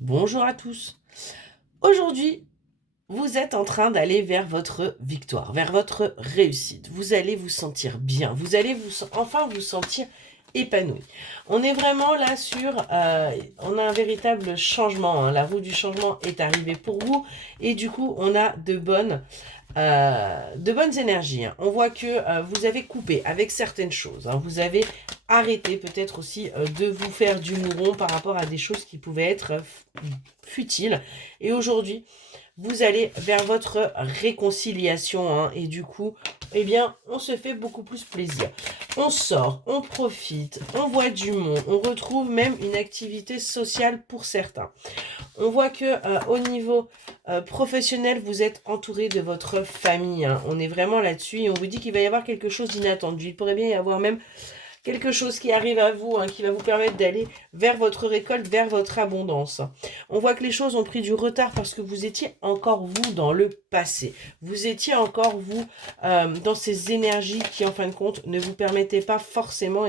Bonjour à tous. Aujourd'hui, vous êtes en train d'aller vers votre victoire, vers votre réussite. Vous allez vous sentir bien, vous allez enfin vous sentir épanoui. On est vraiment là on a un véritable changement, hein. La roue du changement est arrivée pour vous et du coup, on a de bonnes énergies, hein. On voit que vous avez coupé avec certaines choses, hein. Vous avez arrêté peut-être aussi de vous faire du mouron par rapport à des choses qui pouvaient être futiles. Et aujourd'hui, vous allez vers votre réconciliation, hein, et du coup, eh bien, on se fait beaucoup plus plaisir. On sort, on profite, on voit du monde, on retrouve même une activité sociale pour certains. On voit que au niveau professionnel, vous êtes entouré de votre famille, hein. On est vraiment là-dessus et on vous dit qu'il va y avoir quelque chose d'inattendu. Il pourrait bien y avoir même quelque chose qui arrive à vous, hein, qui va vous permettre d'aller vers votre récolte, vers votre abondance. On voit que les choses ont pris du retard parce que vous étiez encore vous dans le passé. Vous étiez encore vous dans ces énergies qui en fin de compte ne vous permettaient pas forcément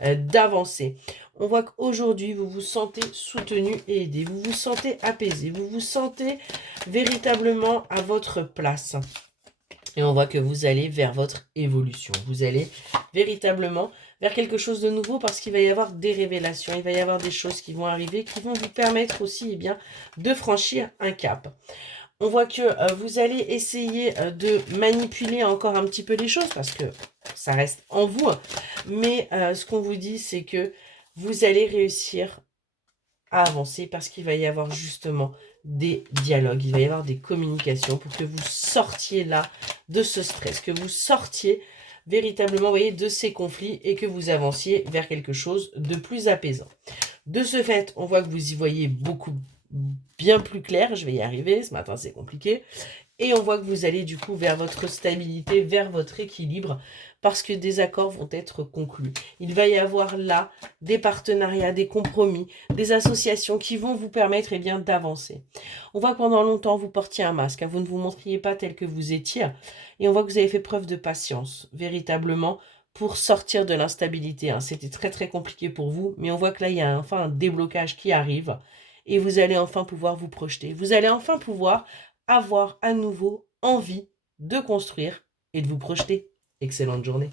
d'avancer. On voit qu'aujourd'hui, vous vous sentez soutenu et aidé, vous vous sentez apaisé, vous vous sentez véritablement à votre place. Et on voit que vous allez vers votre évolution. Vous allez véritablement vers quelque chose de nouveau parce qu'il va y avoir des révélations, il va y avoir des choses qui vont arriver qui vont vous permettre aussi de franchir un cap. On voit que vous allez essayer de manipuler encore un petit peu les choses parce que ça reste en vous. Mais ce qu'on vous dit, c'est que vous allez réussir à avancer parce qu'il va y avoir justement des dialogues, il va y avoir des communications pour que vous sortiez là de ce stress, que vous sortiez véritablement, vous voyez, de ces conflits et que vous avanciez vers quelque chose de plus apaisant. De ce fait, on voit que vous y voyez bien plus clair. Je vais y arriver, ce matin c'est compliqué. Et on voit que vous allez du coup vers votre stabilité, vers votre équilibre, parce que des accords vont être conclus. Il va y avoir là des partenariats, des compromis, des associations qui vont vous permettre d'avancer. On voit que pendant longtemps, vous portiez un masque, hein, vous ne vous montriez pas tel que vous étiez. Et on voit que vous avez fait preuve de patience, véritablement, pour sortir de l'instabilité, hein. C'était très très compliqué pour vous, mais on voit que là, il y a enfin un déblocage qui arrive. Et vous allez enfin pouvoir vous projeter. Vous allez enfin pouvoir avoir à nouveau envie de construire et de vous projeter. Excellente journée.